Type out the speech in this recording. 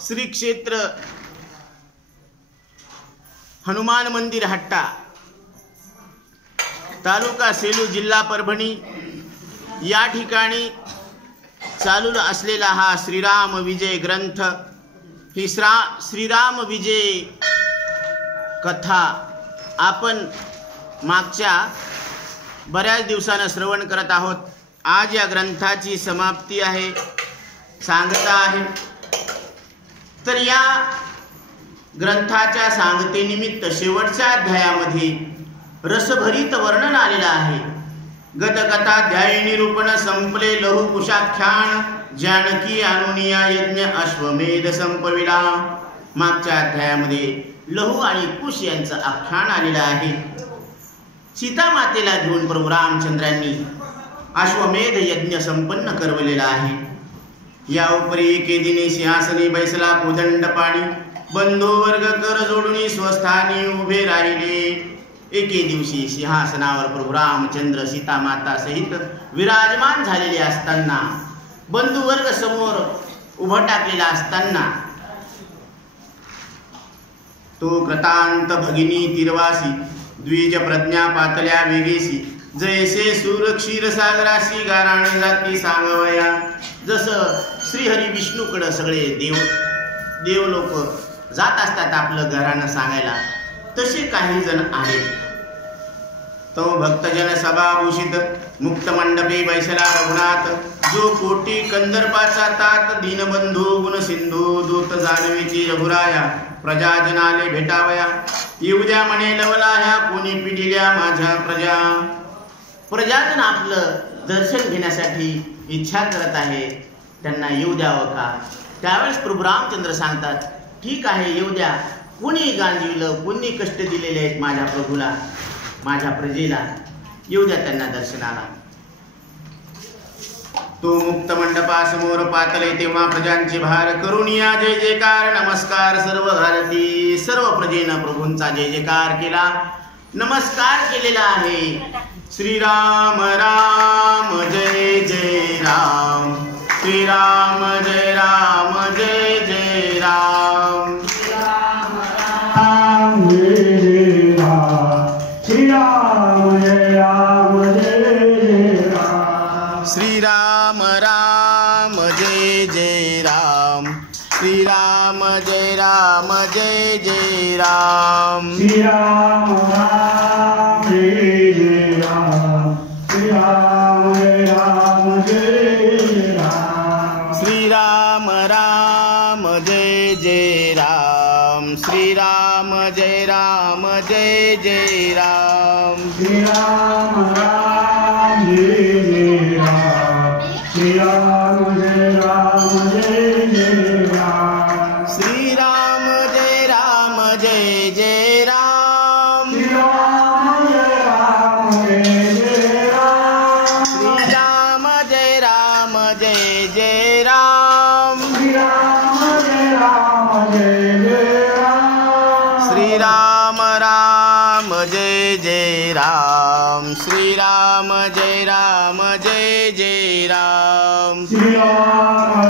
श्री क्षेत्र हनुमान मंदिर हट्टा, तालुका सेलू, जिल्हा परभणी या ठिकाणी चालू असलेला हा श्रीराम विजय ग्रंथ, ही श्रीराम विजय कथा आपण मागच्या बऱ्याच दिवसांना श्रवण करत आहोत. आज या ग्रंथाची समाप्ती आहे, सांगता आहे. तर या ग्रंथाच्या सांगतेनिमित्त शेवटच्या अध्यायामध्ये रसभरीत वर्णन आलेलं आहे. गतकथाध्यायी निरूपण संपले लहू कुशाख्यान, जानकी अनुनिया यज्ञ अश्वमेध संपविला. मागच्या अध्यायामध्ये लहू आणि कुश यांचं आख्यान आलेलं आहे. सीता मातेला घेऊन प्रभू रामचंद्रांनी अश्वमेध यज्ञ संपन्न करवलेला आहे. या उपरी एके दिनी सिंहासनी बैसला कोदंड पाणी, बंधू वर्ग कर जोडून स्वस्थानी उभे राहिले. एके दिवशी सिंहासनावर प्रभू रामचंद्र सीता माता सहित विराजमान झालेले असताना, बंधू वर्ग समोर उभं टाकलेला असताना, तो कृतांत भगिनी तिरवासी, द्विज प्रज्ञा पातल्या वेगेसी, जैसे सूर क्षीरसागराशी गाराण जाती सांगवया. जसं श्रीहरी विष्णूकडे सगळे देव लोक जात असतात आपलं घराणं सांगायला, तसे काही जण आहेत. तो भक्तजन सभाभूषित मुक्त मंडपे बैसला रघुनाथ, जो कोटी कंदर्पाचा तात, दीनबंधू गुण सिंधू दूत जाणवीची रघुराया, प्रजाजनाले भेटावया. येऊ द्या म्हणे लवला ह्या, कोणी पिढिल्या माझ्या प्रजा. प्रजाजन आपलं दर्शन घेण्यासाठी इच्छा करत आहे, त्यांना येऊ द्यावं का. त्यावेळेस प्रभू रामचंद्र सांगतात, ठीक आहे येऊ द्या. कोणी गांजीवलं, कोणी कष्ट दिलेले आहेत माझ्या प्रभूला, माझ्या प्रजेला, येऊ द्या त्यांना दर्शनाला. तो मुक्त मंडपासमोर पातले तेव्हा प्रजांचे भार, करुणिया जय जयकार नमस्कार सर्व भारती. सर्व प्रजेनं प्रभूंचा जय जयकार केला, नमस्कार केलेला आहे. श्रीराम राम जय जय राम, श्रीराम जय राम जय जय राम, श्रीराम राम जय जय राम, श्रीराम जय राम जय जय राम, श्रीराम राम जय जय राम, श्रीराम जय राम जय जय राम, श्रीराम राम जय जय राम, श्रीराम जय राम जय राम, श्रीराम राम जय जय राम, श्रीराम जय राम जय जय राम, श्रीराम राम जय जय राम, श्रीराम जय राम जय जय राम, श्रीराम जय राम जय जय राम, श्रीराम जय राम जय जय राम, श्रीराम जय राम जय जय राम, श्रीराम जय राम जय जय राम, श्रीराम राम जय जय राम, श्रीराम जय राम जय जय राम, श्रीराम